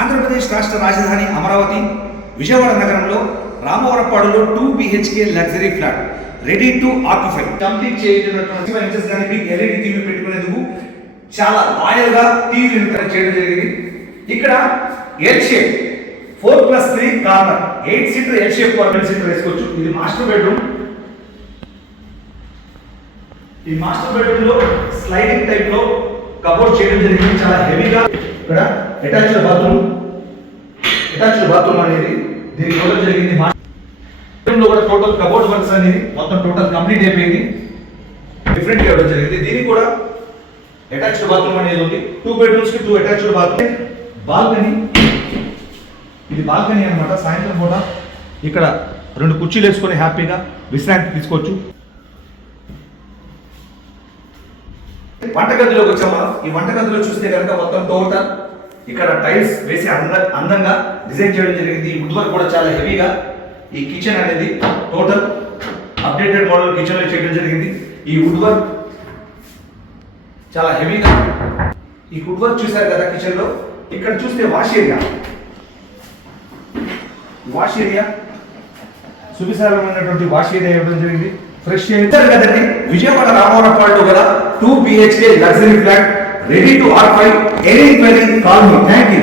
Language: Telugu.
ఆంధ్రప్రదేశ్ రాష్ట్ర రాజధాని అమరావతి విజయవాడ నగరంలో రామవరపాడులో 2 BHK luxury flat ready to occupy complete చేయబడినటువంటి ఇంచెస్ గాని బిగ్ ఎల్ఈడి టీవీ పెట్టుకునేందుకు చాలా రాయల్ గా టీవీ యూనిట్ చేయడం జరిగింది. ఇక్కడ L shape 4+3 corner 8 seater L shape 12 seater వేసుకోవచ్చు. ఇది మాస్టర్ బెడ్రూమ్. ఈ మాస్టర్ బెడ్రూమ్ లో స్లైడింగ్ టైప్ లో కబోర్డ్ చేయడం జరిగింది. చాలా హెవీగా ఇక్కడ అటాచ్డ్ బాత్రూమ్ అనేది దీనికి ఇవ్వడం జరిగింది. మాస్టర్ లో కూడా టోటల్ కబోర్డ్ వర్క్స్ అనేది మొత్తం టోటల్ కంప్లీట్ అయిపోయింది. డిఫరెంట్ గా ఇవ్వడం జరిగింది. దీనికి కూడా అటాచ్డ్ బాత్రూమ్ అనేది ఉంది. 2 బెడ్రూమ్స్ కి 2 అటాచ్డ్ బాత్రూమ్. బాల్కనీ, ఇది బాల్కనీ అన్నమాట. సాయంత్రం పూట ఇక్కడ 2 కుర్చీలు వేసుకొని హ్యాపీగా విశ్రాంతి తీసుకోవచ్చు. వంటగదిలోకి వచ్చామా, ఈ వంటగదిలో చూస్తే కనుక మొత్తం టోటల్ ఇక్కడ టైల్స్ వేసి అందంగా డిజైన్ చేయడం జరిగింది. ఈ వుడ్ వర్క్ కూడా చాలా హెవీగా. ఈ కిచెన్ అనేది టోటల్ అప్డేటెడ్ మోడల్ కిచెన్ లో చేయడం జరిగింది. ఈ వుడ్ వర్క్ చాలా హెవీగా. ఈ వుడ్ వర్క్ చూసారు కదా కిచెన్ లో. ఇక్కడ చూస్తే వాష్ ఏరియా సువిశాలమైనటువంటి వాష్ ఏరియా ఇవ్వడం జరిగింది. ఫ్రెష్ చేయించారు కదండి. విజయవాడ రామవరపాడులో గల 2 BHK luxury flat ready to occupy. Any query call me. Thank you.